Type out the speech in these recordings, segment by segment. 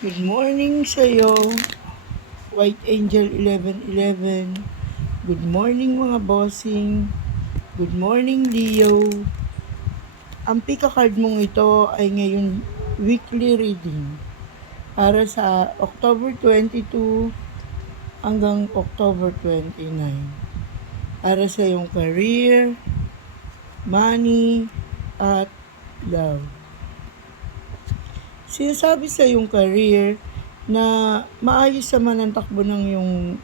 Good morning sa'yo, White Angel 1111. Good morning mga bossing. Good morning Leo. Ang pika card mong ito ay ngayon weekly reading para sa October 22 hanggang October 29. Para sa iyong career, money, at love. Sinasabi sa iyong career na maayos naman ang takbo ng iyong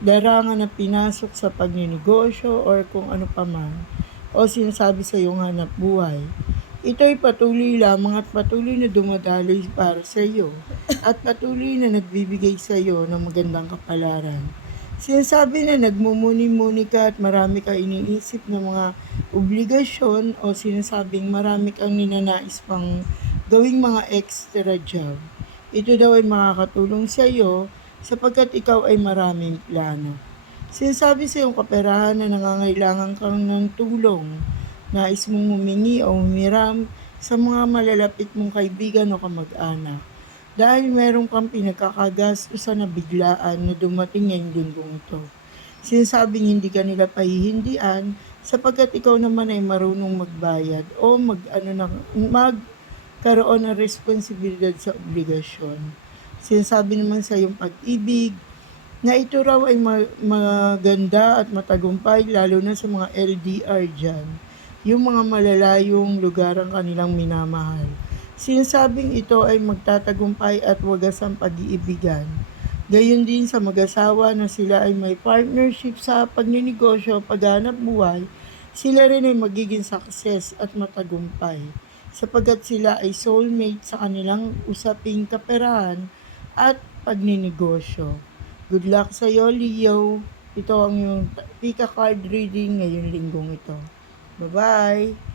larangan na pinasok sa pagninegosyo or kung ano pa man o sinasabi sa iyong hanap buhay. Ito ay patuloy lamang at patuloy na dumadaloy para sa iyo at patuloy na nagbibigay sa iyo ng magandang kapalaran. Sinasabi na nagmumuni-muni ka at marami ka iniisip na mga obligasyon o sinasabing marami kang ninanais pang gawing mga extra job. Ito daw ay makakatulong sa iyo sapagkat ikaw ay maraming plano. Sinasabi sa iyong kaperahan na nangangailangan kang ng tulong. Nais mong humingi o humiram sa mga malalapit mong kaibigan o kamag-anak. Dahil meron kang pinagkakagastusan na biglaan na dumating ngayong linggong ito. Sinasabing hindi ka nila pahihindian sapagkat ikaw naman ay marunong magbayad o magkaroon ng responsibilidad sa obligasyon. Sinasabi naman sa iyong pag-ibig na ito raw ay maganda at matagumpay lalo na sa mga LDR dyan, yung mga malalayong lugar ang kanilang minamahal. Sinasabing ito ay magtatagumpay at wagas ang pag-iibigan. Gayon din sa mag-asawa na sila ay may partnership sa pagninegosyo, paghanap buhay, sila rin ay magiging success at matagumpay sapagkat sila ay soulmate sa kanilang usaping kaperahan at pagninegosyo. Good luck sa iyo, Leo. Ito ang yung Pika card reading ngayong linggong ito. Bye-bye!